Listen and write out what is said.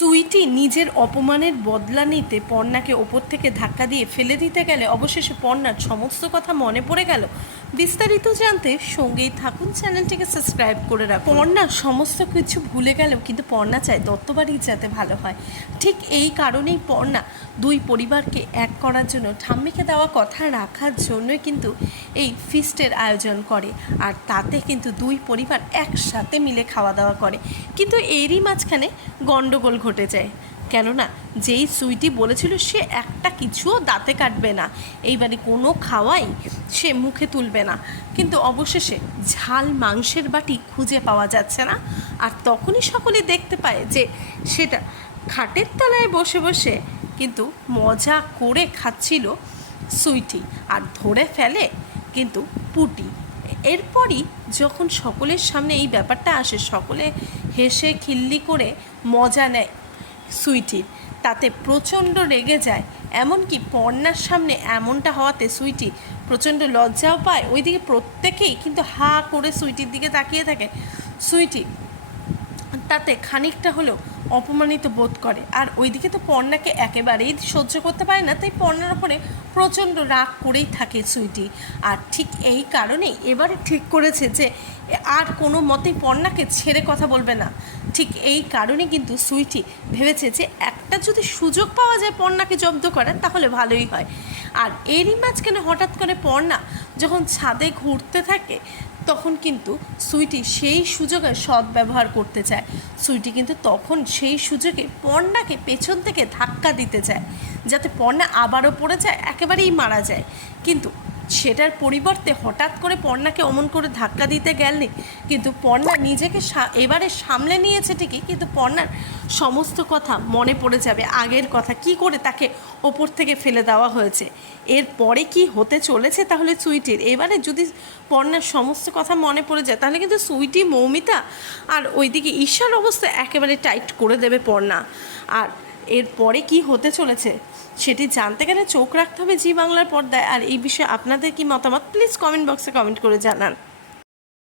সুইটি নিজের অপমানের বদলা নিতে পর্ণাকে ওপর থেকে ধাক্কা দিয়ে ফেলে দিতে গেলে অবশেষে পর্ণার সমস্ত কথা মনে পড়ে গেল। বিস্তারিত জানতে সঙ্গেই থাকুন, চ্যানেলটিকে সাবস্ক্রাইব করে রাখুন। পর্ণা সমস্ত কিছু ভুলে গেলেও কিন্তু পর্ণা চায় দত্তবাড়ি যাতে ভালো হয়। ঠিক এই কারণেই পর্ণা দুই পরিবারকে এক করার জন্য ঠাম্মিকে দেওয়া কথা রাখার জন্যই কিন্তু এই ফিস্টের আয়োজন করে, আর তাতে কিন্তু দুই পরিবার একসাথে মিলে খাওয়া দাওয়া করে। কিন্তু এরই মাঝখানে গণ্ডগোল ঘটে যায়, কেননা যেই সুইটি বলেছিল সে একটা কিছুও দাঁতে কাটবে না, এইবারে কোনো খাওয়াই সে মুখে তুলবে না, কিন্তু অবশেষে ঝাল মাংসের বাটি খুঁজে পাওয়া যাচ্ছে না। আর তখনই সকলে দেখতে পায় যে সেটা খাটের তলায় বসে বসে কিন্তু মজা করে খাচ্ছিল সুইটি, আর ধরে ফেলে কিন্তু পুটি। এরপরই যখন সকলের সামনে এই ব্যাপারটা আসে, সকলে হেসে খিল্লি করে মজা নেয় সুইটির, তাতে প্রচণ্ড রেগে যায়। এমনকি পর্ণার সামনে এমনটা হওয়াতে সুইটি প্রচণ্ড লজ্জাও পায়। ওইদিকে প্রত্যেকেই কিন্তু হা করে সুইটির দিকে তাকিয়ে থাকে। সুইটি তাতে খানিকটা হলেও অপমানিত বোধ করে, আর ওইদিকে তো পর্ণাকে একেবারেই সহ্য করতে পারে না, তাই পর্ণার ওপরে প্রচণ্ড রাগ করেই থাকে সুইটি। আর ঠিক এই কারণেই এবারে ঠিক করেছে যে আর কোনো মতেই পর্ণাকে ছেড়ে কথা বলবে না। ঠিক এই কারণে কিন্তু সুইটি ভেবেছে যে একটা যদি সুযোগ পাওয়া যায় পর্ণাকে জব্দ করার তাহলে ভালোই হয়। আর এরই মাঝখানে হঠাৎ করে পর্ণা যখন ছাদে ঘুরতে থাকে তখন কিন্তু সুইটি সেই সুযোগের সদ্ব্যবহার করতে চায়। সুইটি কিন্তু তখন সেই সুযোগে পর্ণাকে পেছন থেকে ধাক্কা দিতে চায়, যাতে পর্ণা আবারও পড়ে যায়, একেবারেই মারা যায়। কিন্তু সেটার পরিবর্তে হঠাৎ করে পর্ণাকে অমন করে ধাক্কা দিতে গেলে কিন্তু পর্ণা নিজেকে এবারে সামলে নিয়েছে ঠিকই, কিন্তু পর্ণার সমস্ত কথা মনে পড়ে যাবে, আগের কথা কি করে তাকে ওপর থেকে ফেলে দেওয়া হয়েছে। এরপরে কি হতে চলেছে তাহলে সুইটির, এবারে যদি পর্ণার সমস্ত কথা মনে পড়ে যায় তাহলে কিন্তু সুইটি, মৌমিতা আর ওইদিকে ঈশার অবস্থা একেবারে টাইট করে দেবে পর্ণা। আর এরপরে কি হতে চলেছে সেটি জানতে গেলে চোখ রাখতে হবে জি বাংলার পর্দায়। আর এই বিষয়ে আপনাদের কি মতামত, প্লিজ কমেন্ট বক্সে কমেন্ট করে জানান।